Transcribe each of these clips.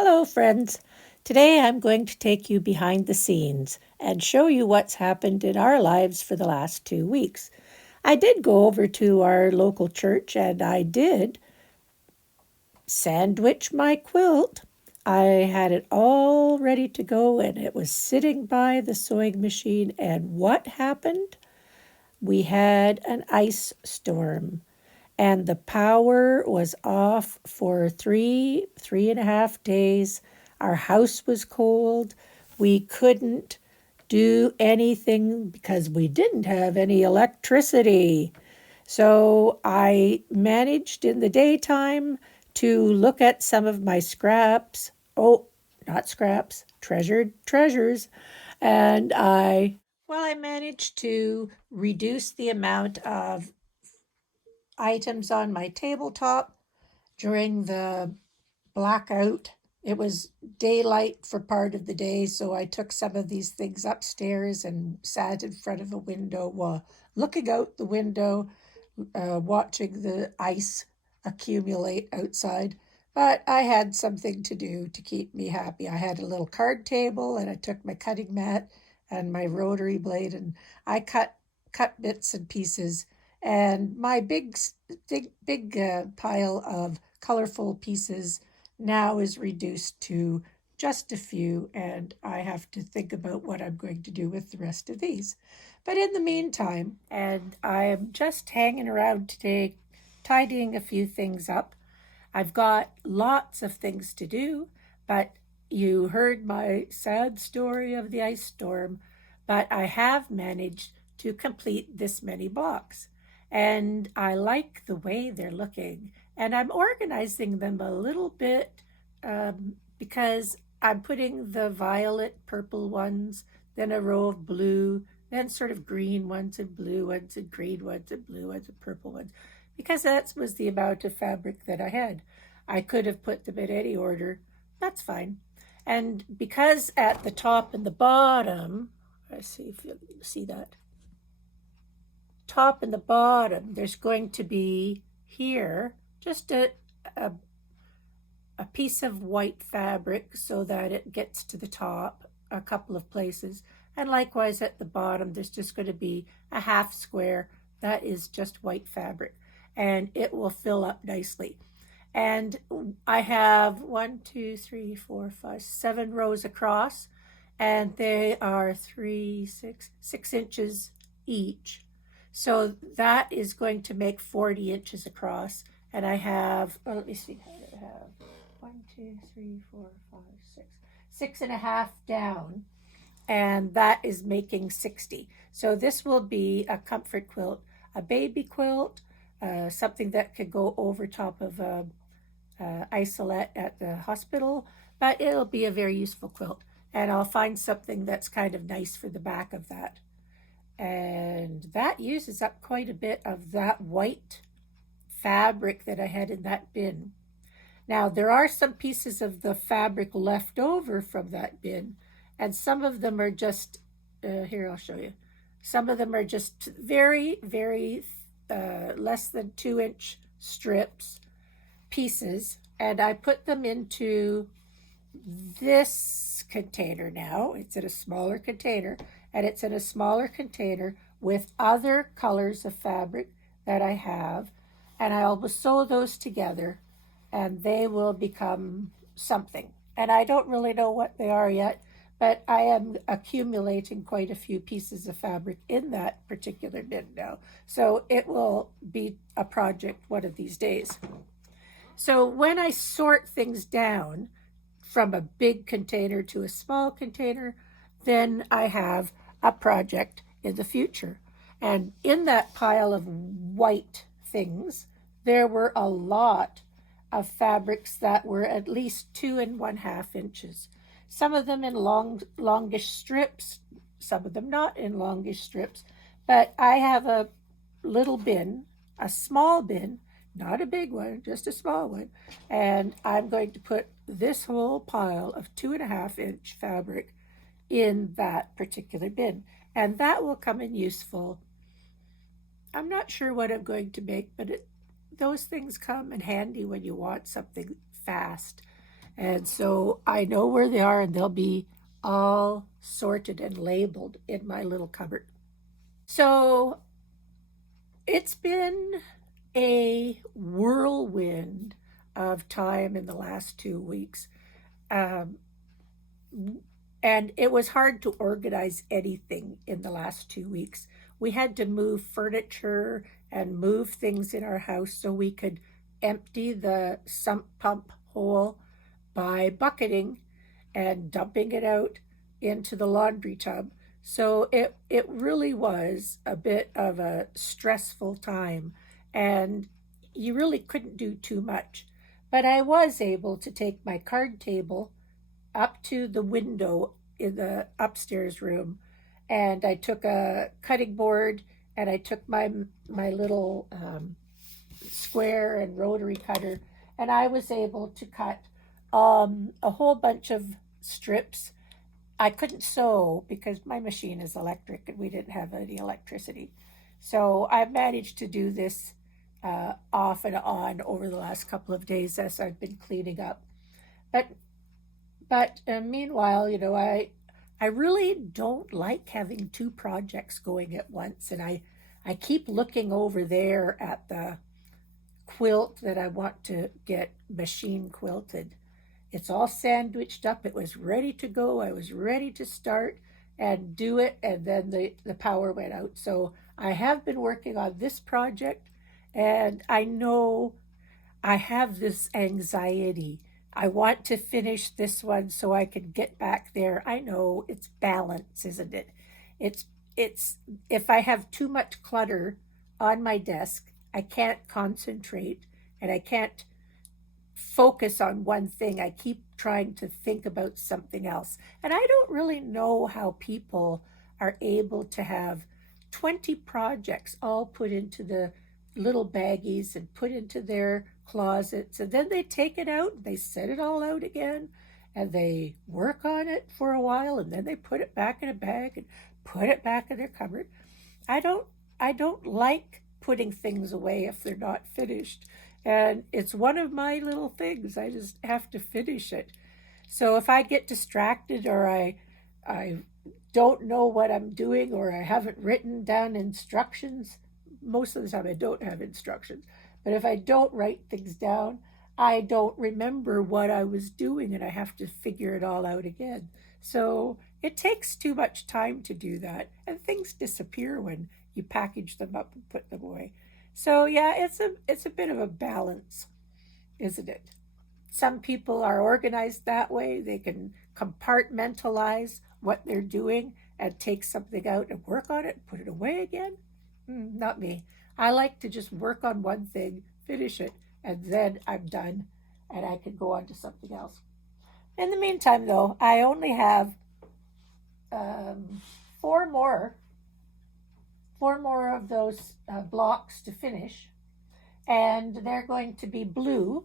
Hello, friends. Today I'm going to take you behind the scenes and show you what's happened in our lives for the last 2 weeks. I did go over to our local church and I did sandwich my quilt. I had it all ready to go and it was sitting by the sewing machine. And what happened? We had an ice storm and the power was off for three and a half days. Our house was cold. We couldn't do anything because we didn't have any electricity. So I managed in the daytime to look at some of my scraps. Oh, not scraps, treasured treasures. And I managed to reduce the amount of items on my tabletop during the blackout. It was daylight for part of the day, so I took some of these things upstairs and sat in front of a window while looking out the window, watching the ice accumulate outside. But I had something to do to keep me happy. I had a little card table and I took my cutting mat and my rotary blade and I cut bits and pieces. And my big pile of colorful pieces now is reduced to just a few, and I have to think about what I'm going to do with the rest of these. But in the meantime, and I am just hanging around today, tidying a few things up. I've got lots of things to do, but you heard my sad story of the ice storm, but I have managed to complete this many blocks. And I like the way they're looking. And I'm organizing them a little bit because I'm putting the violet purple ones, then a row of blue, then sort of green ones and blue ones and green ones and blue ones and purple ones, because that was the amount of fabric that I had. I could have put them in any order. That's fine. And because at the top and the bottom, let's see if you see that, top and the bottom, there's going to be here just a, a piece of white fabric so that it gets to the top a couple of places. And likewise at the bottom, there's just going to be a half square that is just white fabric. And it will fill up nicely. And I have 7 rows across, and they are 6 inches each. So that is going to make 40 inches across. And I have, let me see, I have 6.5 down, and that is making 60. So this will be a comfort quilt, a baby quilt, something that could go over top of a isolette at the hospital, but it'll be a very useful quilt. And I'll find something that's kind of nice for the back of that. And that uses up quite a bit of that white fabric that I had in that bin. Now, there are some pieces of the fabric left over from that bin, and some of them are just, here, I'll show you. Some of them are just very, very less than 2-inch strips, pieces, and I put them into this container now. It's in a smaller container, and it's in a smaller container with other colors of fabric that I have, and I'll sew those together and they will become something. And I don't really know what they are yet, but I am accumulating quite a few pieces of fabric in that particular bin now. So it will be a project one of these days. So when I sort things down from a big container to a small container, then I have a project in the future. And in that pile of white things, there were a lot of fabrics that were at least 2.5 inches. Some of them in longish strips, some of them not in longish strips. But I have a little bin, a small bin, not a big one, just a small one. And I'm going to put this whole pile of 2.5-inch fabric in that particular bin. And that will come in useful. I'm not sure what I'm going to make, but those things come in handy when you want something fast. And so I know where they are, and they'll be all sorted and labeled in my little cupboard. So it's been a whirlwind of time in the last 2 weeks. Um, and it was hard to organize anything in the last 2 weeks. We had to move furniture and move things in our house so we could empty the sump pump hole by bucketing and dumping it out into the laundry tub. So it really was a bit of a stressful time, and you really couldn't do too much. But I was able to take my card table up to the window in the upstairs room, and I took a cutting board, and I took my little square and rotary cutter, and I was able to cut a whole bunch of strips. I couldn't sew because my machine is electric and we didn't have any electricity. So I managed to do this off and on over the last couple of days as I've been cleaning up. But meanwhile, I really don't like having two projects going at once, and I keep looking over there at the quilt that I want to get machine quilted. It's all sandwiched up. It was ready to go. I was ready to start and do it, and then the power went out. So I have been working on this project, and I know I have this anxiety. I want to finish this one so I can get back there. I know it's balance, isn't it? It's it's if I have too much clutter on my desk, I can't concentrate and I can't focus on one thing. I keep trying to think about something else. And I don't really know how people are able to have 20 projects all put into the little baggies and put into their closets. And then they take it out, they set it all out again, and they work on it for a while, and then they put it back in a bag and put it back in their cupboard. I don't I don't like putting things away if they're not finished. And it's one of my little things. I just have to finish it. So if I get distracted or I don't know what I'm doing or I haven't written down instructions, most of the time I don't have instructions. But if I don't write things down, I don't remember what I was doing and I have to figure it all out again. So it takes too much time to do that, and things disappear when you package them up and put them away. So yeah, it's a bit of a balance, isn't it? Some people are organized that way. They can compartmentalize what they're doing and take something out and work on it and put it away again. Not me. I like to just work on one thing, finish it, and then I'm done and I can go on to something else. In the meantime, though, I only have um, four more, four more of those blocks to finish, and they're going to be blue.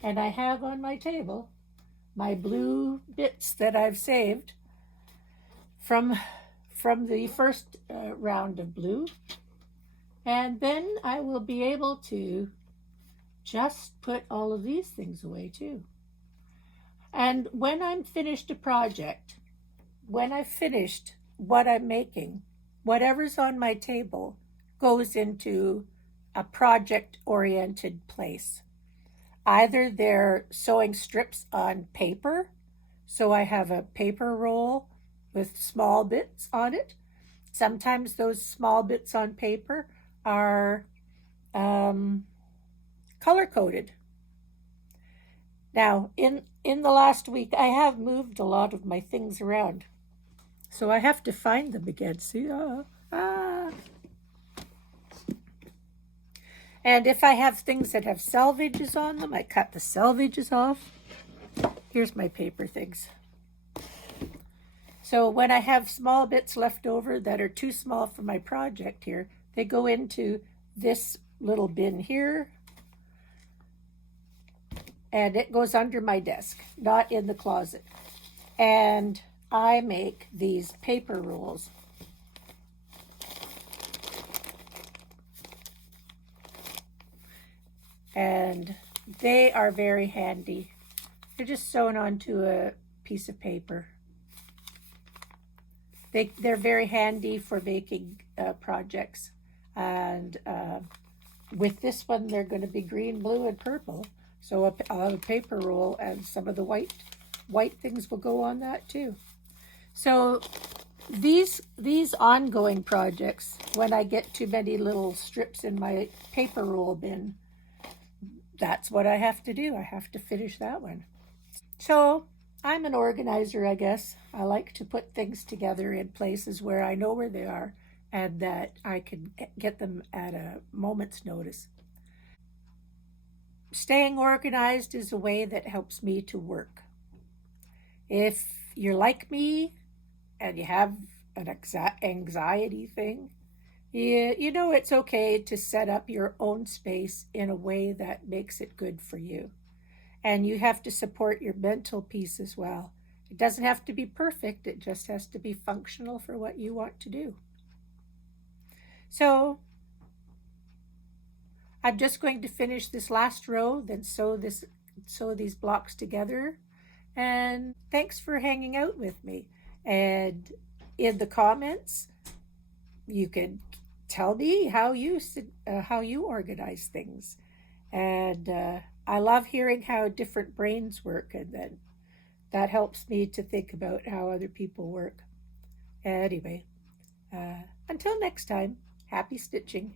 And I have on my table my blue bits that I've saved from the first round of blue, and then I will be able to just put all of these things away too. And when I'm finished a project, when I've finished what I'm making, whatever's on my table goes into a project oriented place. Either they're sewing strips on paper, so I have a paper roll with small bits on it. Sometimes those small bits on paper are um, color coded. Now, in the last week, I have moved a lot of my things around, so I have to find them again. See, And if I have things that have selvages on them, I cut the selvages off. Here's my paper things. So when I have small bits left over that are too small for my project here, they go into this little bin here, and it goes under my desk, not in the closet. And I make these paper rolls. And they are very handy They're just sewn onto a piece of paper. They're very handy for making projects. And with this one, they're going to be green, blue, and purple. So I'll have a paper roll, and some of the white things will go on that too. So these ongoing projects, when I get too many little strips in my paper roll bin, that's what I have to do. I have to finish that one. So I'm an organizer, I guess. I like to put things together in places where I know where they are and that I can get them at a moment's notice. Staying organized is a way that helps me to work. If you're like me and you have an anxiety thing, you know it's okay to set up your own space in a way that makes it good for you. And you have to support your mental peace as well. It doesn't have to be perfect, it just has to be functional for what you want to do. So I'm just going to finish this last row, then sew these blocks together. And thanks for hanging out with me. And in the comments, you can tell me how you organize things. And I love hearing how different brains work, and then that helps me to think about how other people work. Anyway, until next time, happy stitching.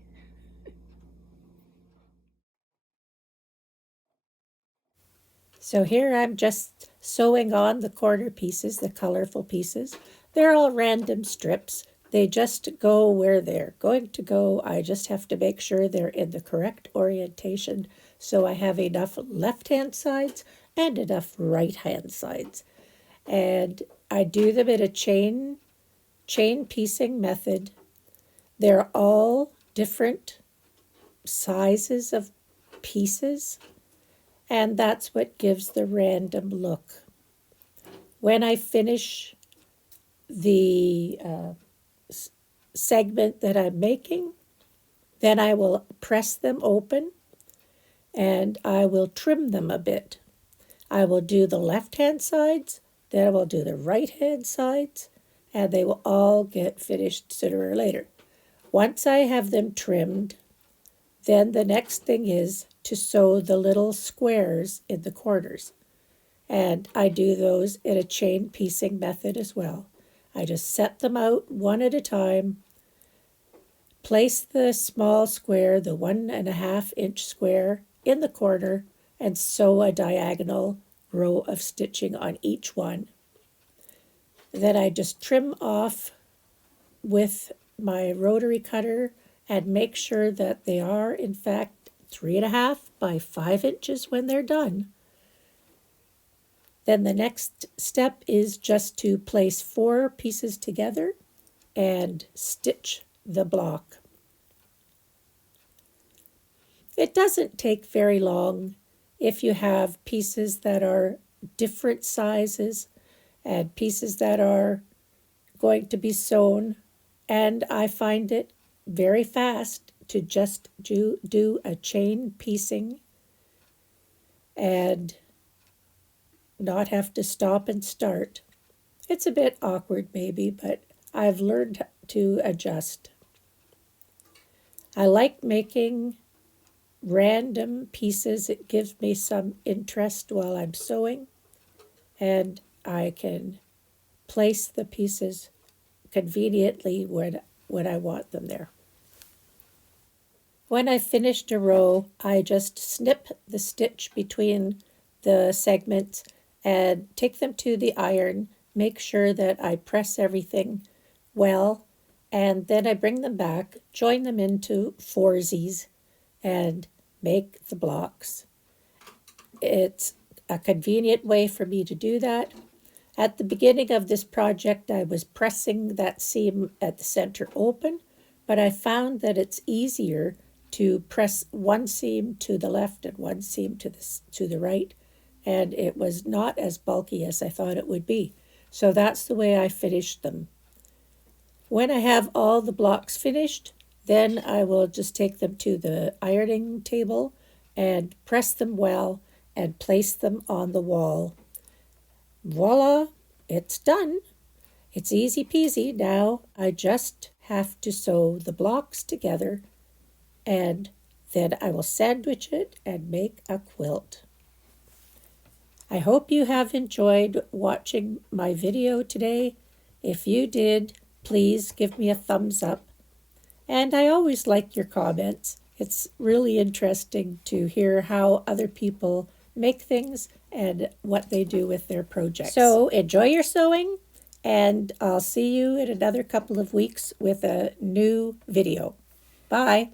So here I'm just sewing on the corner pieces, the colorful pieces. They're all random strips. They just go where they're going to go. I just have to make sure they're in the correct orientation so I have enough left-hand sides and enough right-hand sides. And I do them in a chain piecing method. They're all different sizes of pieces, and that's what gives the random look. When I finish the segment that I'm making, then I will press them open and I will trim them a bit. I will do the left hand sides, then I will do the right hand sides, and they will all get finished sooner or later. Once I have them trimmed, then the next thing is to sew the little squares in the corners. And I do those in a chain piecing method as well. I just set them out one at a time, place the small square, the 1.5 inch square, in the corner, and sew a diagonal row of stitching on each one. Then I just trim off with my rotary cutter and make sure that they are in fact 3.5 by 5 inches when they're done. Then the next step is just to place 4 pieces together and stitch the block. It doesn't take very long if you have pieces that are different sizes and pieces that are going to be sewn, and I find it very fast to just do a chain piecing and not have to stop and start. It's a bit awkward maybe, but I've learned to adjust. I like making random pieces. It gives me some interest while I'm sewing, and I can place the pieces conveniently when I want them there. When I've finished a row, I just snip the stitch between the segments and take them to the iron, make sure that I press everything well, and then I bring them back, join them into foursies, and make the blocks. It's a convenient way for me to do that. At the beginning of this project, I was pressing that seam at the center open, but I found that it's easier to press one seam to the left and one seam to the right, and it was not as bulky as I thought it would be. So that's the way I finished them. When I have all the blocks finished, then I will just take them to the ironing table and press them well and place them on the wall. Voila, it's done. It's easy peasy. Now I just have to sew the blocks together, and then I will sandwich it and make a quilt. I hope you have enjoyed watching my video today. If you did, please give me a thumbs up. And I always like your comments. It's really interesting to hear how other people make things and what they do with their projects. So enjoy your sewing, and I'll see you in another couple of weeks with a new video. Bye.